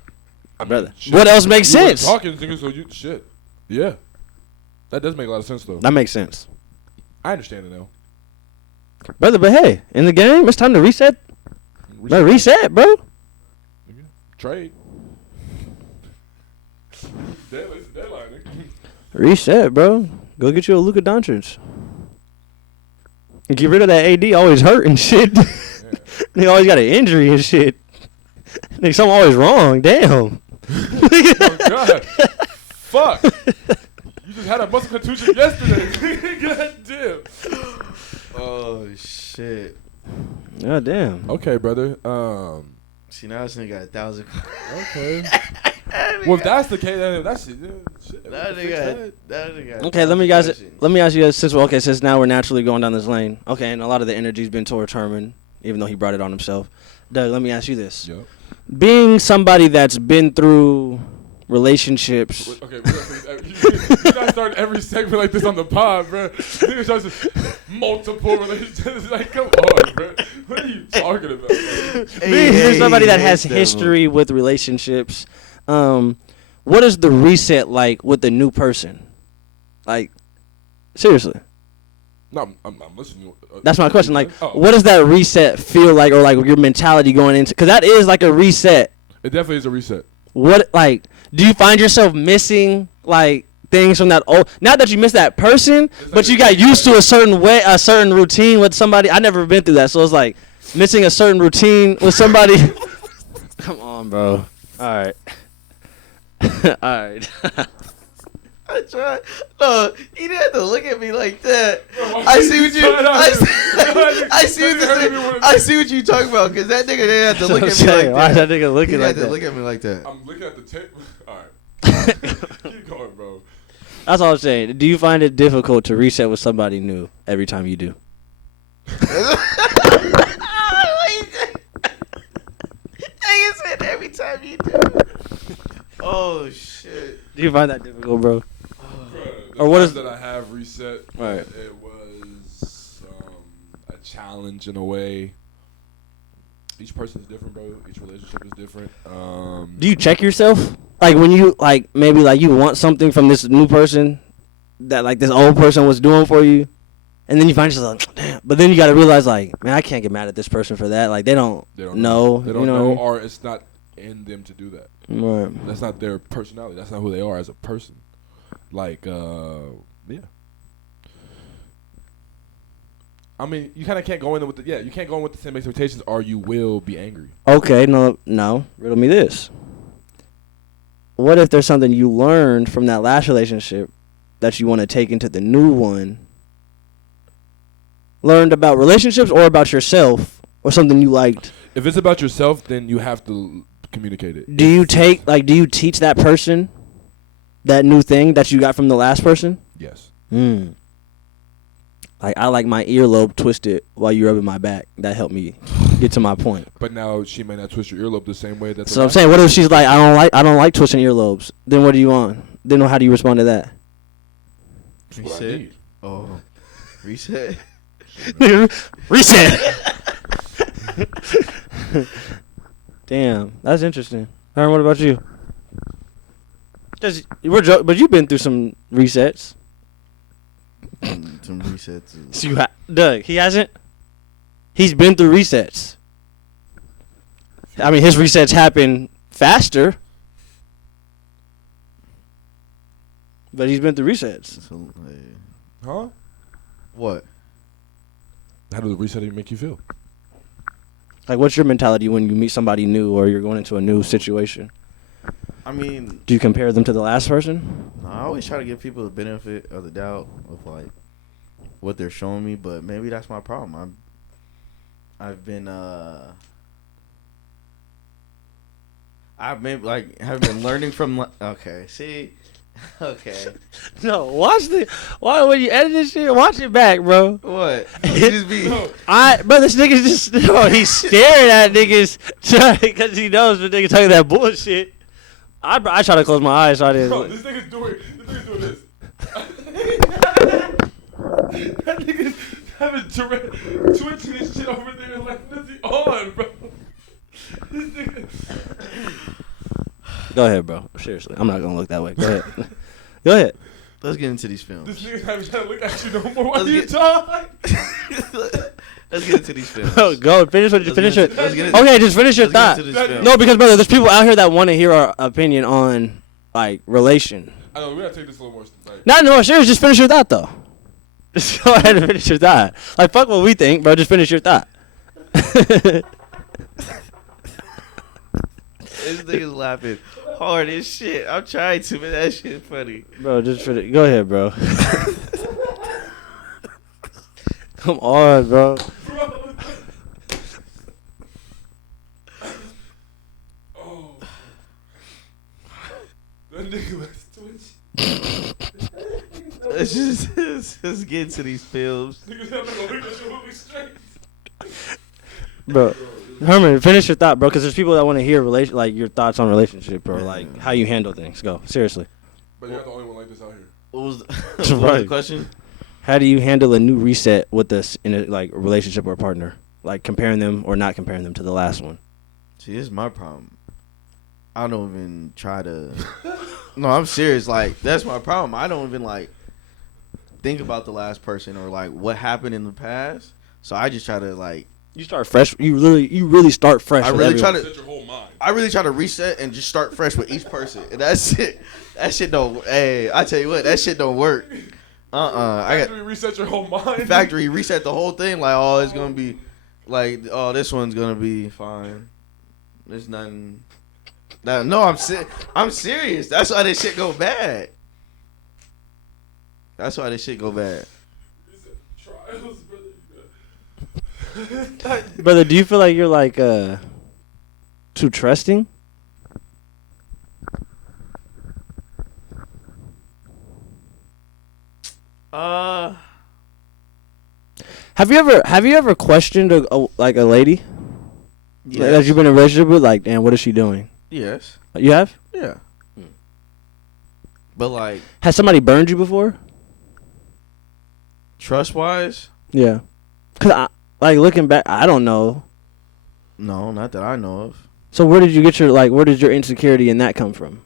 Brother. What else makes sense? Talking, so you shit. Yeah. That does make a lot of sense though. That makes sense. I understand it now. Brother, but hey, in the game, it's time to reset. Reset, bro. Trade. Deadline. Reset, bro. Go get you a Luka Doncic. And get rid of that AD always hurt and shit. They always got an injury and shit. Like something always wrong. Damn. Oh God. Fuck. You just had a muscle contusion yesterday. God damn. Oh shit. God damn. Okay, brother. See, now this nigga got 1,000. Okay. Well, if that's the case, then that's shit. That nigga. Okay, let me ask you guys since now we're naturally going down this lane. Okay, and a lot of the energy's been toward Herman, even though he brought it on himself. Doug, let me ask you this. Yep. Being somebody that's been through relationships. Okay, you guys start every segment like this on the pod, bro. Niggas just multiple relationships. Like, come on, bro. What are you talking about? Being somebody that has history with relationships, what is the reset like with the new person? Like, seriously. No, I'm listening. That's my question. Like, what does that reset feel like, or like your mentality going into? Because that is like a reset. It definitely is a reset. What, like, do you find yourself missing like things from that old? Not that you miss that person, but you got used to a certain way, a certain routine with somebody. I never been through that, so it's like missing a certain routine with somebody. Come on, bro. All right. All right. I tried. No, he didn't have to look at me like that. Bro, I see what you. I see what you talking about. Because that nigga didn't have to look at me like that. Why is that nigga looking like that? that? Look at me like that. I'm looking at the tape. All right. Keep going, bro. That's all I'm saying. Do you find it difficult to reset with somebody new every time you do? Every time you do. Oh shit. Do you find that difficult, bro? Or what is that I have reset? Right. It was a challenge in a way. Each person is different, bro. Each relationship is different. Do you check yourself? Like when you maybe you want something from this new person that like this old person was doing for you, and then you find yourself like, damn. But then you got to realize like, man, I can't get mad at this person for that. Like they don't know. They don't know, or it's not in them to do that. Right. That's not their personality. That's not who they are as a person. Like, yeah. I mean, you kind of can't go in with you can't go in with the same expectations, or you will be angry. Okay, no. Riddle me this. What if there's something you learned from that last relationship that you want to take into the new one? Learned about relationships or about yourself, or something you liked? If it's about yourself, then you have to communicate it. Do you teach that person that new thing that you got from the last person? Yes. Like I like my earlobe twisted while you rubbing my back. That helped me get to my point. But now she may not twist your earlobe the same way. That's so I'm saying, what if she's like, I don't like twisting earlobes? Then what do you want? Then how do you respond to that? Reset. Oh, reset. Reset. Damn, that's interesting. Aaron, what about you? But you've been through some resets. Some resets. So Doug, he hasn't? He's been through resets. I mean, his resets happen faster. But he's been through resets. So, huh? What? How does the resetting make you feel? Like, what's your mentality when you meet somebody new or you're going into a new situation? I mean, Do you compare them to the last person? I always try to give people the benefit of the doubt of like what they're showing me, but maybe that's my problem. I've been have been learning from. Okay, see, okay. No, why when you edit this shit, watch it back, bro. What? You just be. Bro, this nigga's just, he's staring at niggas because he knows the nigga talking that bullshit. I try to close my eyes so I didn't. Bro, this nigga's doing this. That nigga's having twitching this shit over there like, what's he on, bro? This nigga. Go ahead, bro. Seriously, I'm not gonna look that way. Go ahead. Go ahead. Let's get into these films. This nigga's not even trying to look at you no more while you talk. Let's get into these films. Bro, go finish what you finish it. Okay, just finish your thought. No, because brother, there's people out here that want to hear our opinion on like relation. I know we gotta take this a little more. Like, Not no, serious. Just finish your thought though. Just go ahead and finish your thought. Like fuck what we think, bro. Just finish your thought. This nigga's laughing hard as shit. I'm trying to, but that shit funny. Bro, just finish. Go ahead, bro. Come on, bro. Oh. That nigga was twitching. Let's get into these films. Niggas have to look at your movie straight. Bro, Herman, finish your thought, bro. Because there's people that want to hear like your thoughts on relationship or like how you handle things. Go, seriously. But you're not the only one like this out here. What was the question? How do you handle a new reset with this in a like relationship or partner? Like comparing them or not comparing them to the last one. See, this is my problem. I don't even try to. No, I'm serious. Like that's my problem. I don't even like think about the last person or like what happened in the past. So I just try to like. You start fresh. You really start fresh. I really try to. Set your whole mind. I really try to reset and just start fresh with each person. And that's it. That shit don't. Hey, I tell you what, that shit don't work. Factory reset your whole mind. Factory reset the whole thing. Like, oh, it's gonna be, like, oh, this one's gonna be fine. There's nothing. No, I'm serious. That's why this shit go bad. That's why this shit go bad. Trials, brother. Brother, do you feel like you're like too trusting? Have you ever questioned a lady? Yes. Like, that you've been in a relationship with? Like, damn, what is she doing? Yes. You have? Yeah. But like, Has somebody burned you before? trust wise, Yeah. Cause like looking back, I don't know. no, not that I know of. So where did you get where did your insecurity in that come from?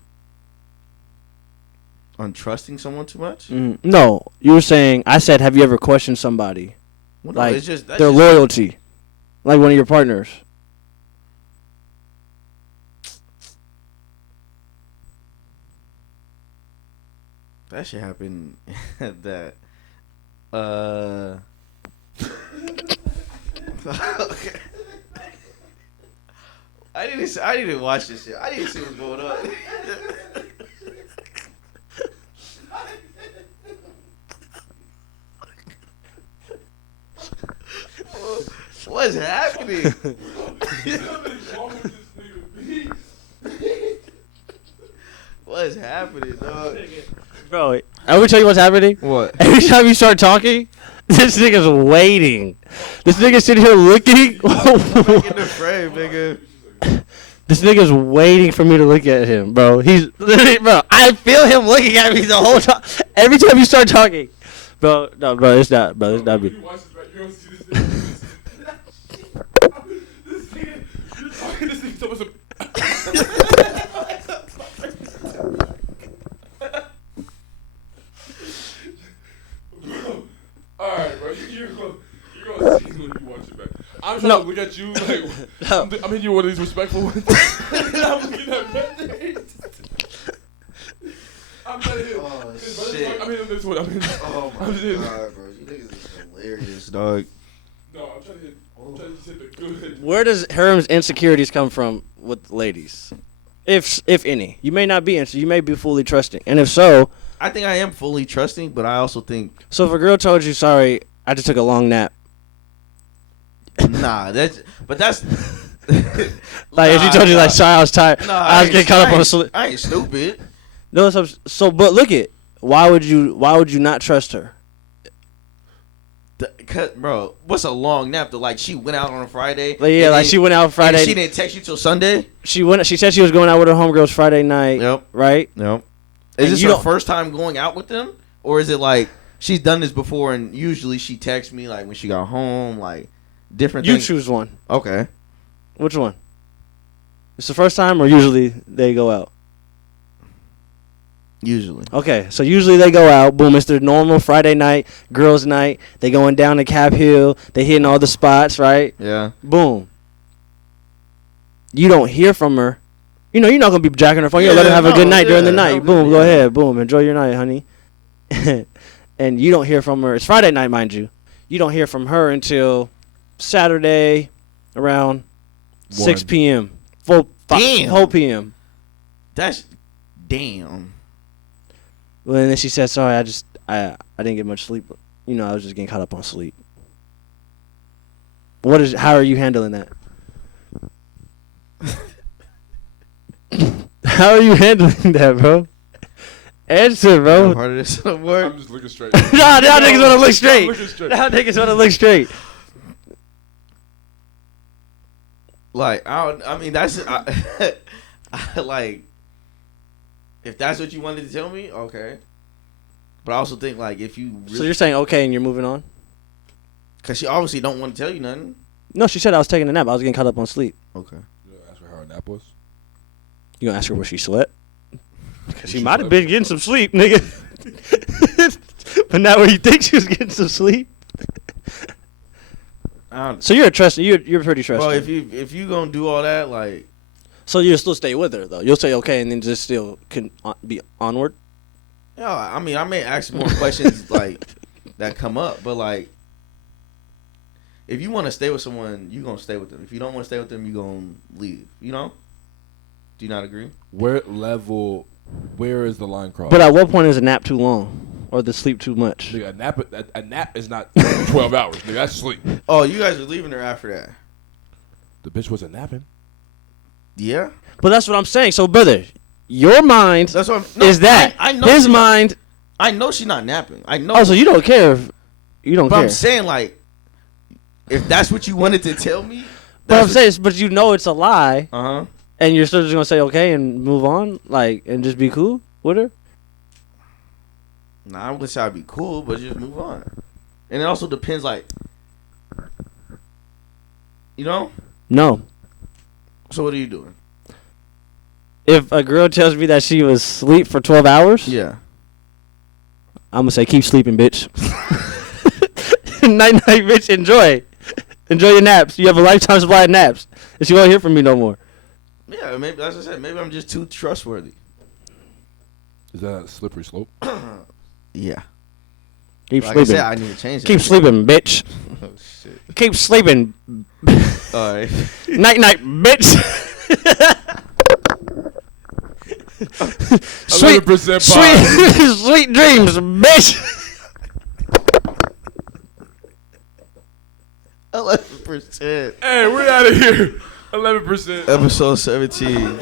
On trusting someone too much? No, you were saying. I said, have you ever questioned somebody, Well, no, like it's just their loyalty, like one of your partners? That shit happened. That. Okay. I didn't watch this shit. I didn't see what's going on. What's happening? What's happening, dog? Bro, I will tell you what's happening. What? Every time you start talking, this nigga's waiting. This nigga's sitting here looking. Get in the frame, nigga. This nigga's waiting for me to look at him, bro. He's literally, bro. I feel him looking at me the whole time. Every time you start talking, bro. No, bro, it's not me. You watch this back, you don't see this nigga. This nigga, you're talking to this nigga so Alright, bro, you're gonna see when you watch it back. I'm trying to look at you like I'm hitting you with one of these respectful ones. I'm looking at that. I'm trying to hit. Oh shit! I'm hitting this one. Oh my god, bro! You niggas is hilarious, dog. No, I'm trying to hit the good. Where does Herm's insecurities come from with ladies? If any, you may not be interested. You may be fully trusting, and if so, I think I am fully trusting, but I also think so if a girl told you, "Sorry, I just took a long nap," nah, that's like if she told you like, "Sorry, I was tired, I was getting caught up on sleep." I ain't stupid. No, so but look it. Why would you not trust her? Bro, what's a long nap? Like she went out on a Friday. Like she went out Friday. And she didn't text you till Sunday. She said she was going out with her homegirls Friday night. Yep. Right. Yep. Is this her first time going out with them, or is it like she's done this before and usually she texts me like when she got home, like different things? You choose one. Okay. Which one? It's the first time, or usually they go out? Usually. Okay, so usually they go out. Boom, it's their normal Friday night, girls' night. They going down to Cap Hill. They hitting all the spots, right? Yeah. Boom. You don't hear from her. You know, you're not going to be jacking her phone. You're going to let her have a good night during the night. Boom, go ahead. Boom, enjoy your night, honey. And you don't hear from her. It's Friday night, mind you. You don't hear from her until Saturday around 6 p.m. 4 p.m. That's damn. Well, and then she said, "Sorry, I didn't get much sleep. You know, I was just getting caught up on sleep." How are you handling that? How are you handling that, bro? Answer, bro. Part of this work. I'm just looking straight. Nah, niggas want to look straight. Now Niggas want to look straight. Like I mean, that's I like. If that's what you wanted to tell me, okay. But I also think like if you really, So you're saying okay and you're moving on? because she obviously don't want to tell you nothing. No, she said I was taking a nap. I was getting caught up on sleep. Okay. Ask her how her nap was. You gonna ask her where she slept? Because she might have been getting some sleep, nigga. But not where you think she was getting some sleep. So you're a trusting. You're pretty trusting. Well, if you gonna do all that, like, so you'll still stay with her though. You'll say okay and then just still can be onward. yeah, I mean, I may ask more questions like that come up, but like, if you want to stay with someone, you gonna stay with them. If you don't want to stay with them, you gonna leave. You know? Do you not agree? Where is the line crossed? But at what point is a nap too long or the sleep too much? Nigga, a nap is not 12 hours. Nigga, that's sleep. Oh, you guys are leaving her after that? The bitch wasn't napping. Yeah. But that's what I'm saying. So, brother, your mind That's what is that. I know his mind. I know she's not napping. I know. Oh, so you don't care. You don't but care. I'm saying like, if that's what you wanted to tell me. But I'm saying, but you know it's a lie. Uh huh. And you're still just gonna say okay and move on, like, and just be cool with her. Nah, I wish I'd be cool, but just move on. And it also depends, like, you know. No. So what are you doing? If a girl tells me that she was asleep for 12 hours, Yeah. I'm gonna say keep sleeping, bitch. Night, bitch. Enjoy your naps. You have a lifetime supply of naps, and she won't hear from me no more. Yeah, maybe as I said, maybe I'm just too trustworthy. Is that a slippery slope? Yeah. Keep Like sleeping. I said, I need to change that. Keep sleeping, bitch. Oh shit. Keep sleeping. All right. Night, bitch. 11% sweet dreams, bitch. 11%. Hey, we're out of here. 11%. Episode 17.